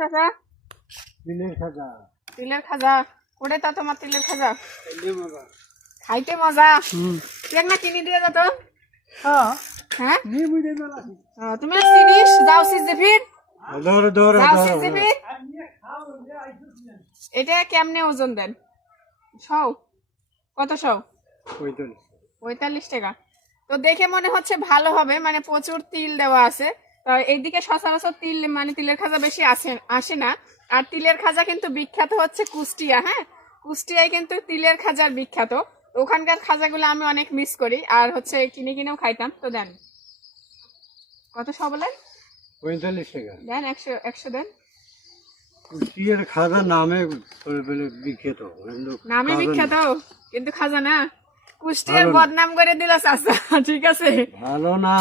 খাজা তিলের খাজা তিলের খাজা ওরে তা তোমার তিলের খাজা খাইলে মজা। খাইতে মজা দেখ না চিনি দিয়ে দাও তো হ্যাঁ হ্যাঁ নিবু দে মেলা তুমি চিনিস যাও সিজেফির ধরো ধরো যাও ধরো সিজেফির এটা কেমনে ওজন দেন সও কত সও 45 45 টাকা তো দেখে মনে হচ্ছে ভালো হবে মানে প্রচুর তিল দেওয়া আছে তো এইদিকে সচরাচর তিল মানে তিলের খাজা বেশি আসে না আর তিলের খাজা কিন্তু বিখ্যাত হচ্ছে কুষ্টিয়া হ্যাঁ কুষ্টিয়ায় কিন্তু তিলের খাজার বিখ্যাত ওখানকার খাজাগুলো আমি অনেক মিস করি আর হচ্ছে কিনে কিনেও খাইতাম তো দেন কত সব বলেন 45 টাকা দেন 100 দেন কুষ্টিয়ার খাজা নামে বলে বিখ্যাত নামে বিখ্যাত কিন্তু খাজা না কুষ্টিয়ার বদনাম করে দিল চাচা ঠিক আছে ভালো না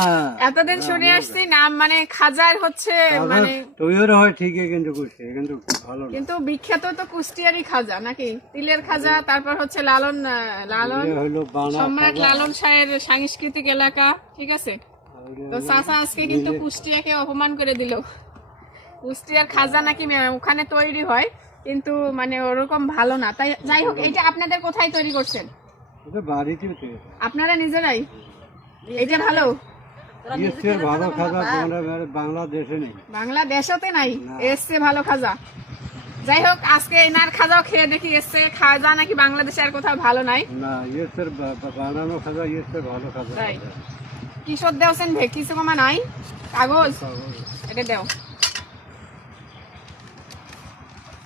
এতদিন শুনে আসছি নাম মানে খাজার হচ্ছে মানে তৈরি হয় ঠিকই কিন্তু কুষ্টিয়া কিন্তু ভালো না কিন্তু বিখ্যাত তো কুষ্টিয়ারই খাজা নাকি তিলের খাজা তারপর হচ্ছে লালন লালন এটা হলো বানা সম্রাট লালন শাহের সাংস্কৃতিক এলাকা ঠিক আছে তো চাচা আজকে কিন্তু কুষ্টিয়াকে অপমান করে দিল কুষ্টিয়ার খাজা নাকি ওখানে তৈরি হয় কিন্তু মানে ওরকম ভালো না তাই যাই হোক এটা আপনাদের কোথায় তৈরি করছেন এটা বাড়িতেও তৈরি আপনারা নিজেরাই এটা ভালো এর ভালো খাজা বাংলাদেশে নেই বাংলাদেশতে নাই এসছে ভালো খাজা যাই হোক আজকে এনার খাজাও খেয়ে দেখি এসছে খাজা নাকি বাংলাদেশে আর কোথাও ভালো নাই না এর বানানো খাজা এর ভালো খাজা তাই কিশোর দেওছেন ভে কিছু কমা নাই কাগজ এটা দেও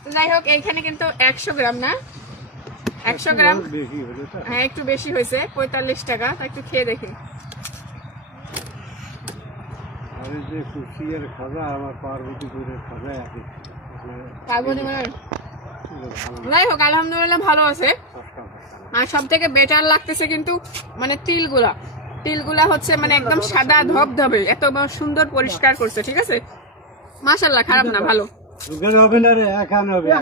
তো যাই হোক এইখানে কিন্তু 100 গ্রাম না 100 গ্রাম বেশি হলো তো হ্যাঁ একটু বেশি হয়েছে 45 টাকা তা একটু খেয়ে দেখি আরে যে কুষ্টিয়ার খাজা আমার পার্বতীপুরের খাজা আছে পার্বতী মানে যাই হোক আলহামদুলিল্লাহ ভালো আছে আর সব থেকে বেটার লাগতেছে কিন্তু মানে তিলগুলা হচ্ছে মানে একদম সাদা ধবধবে এত সুন্দর পরিষ্কার করছে ঠিক আছে মাশাআল্লাহ খারাপ না ভালো হবে না রে এখানে হবে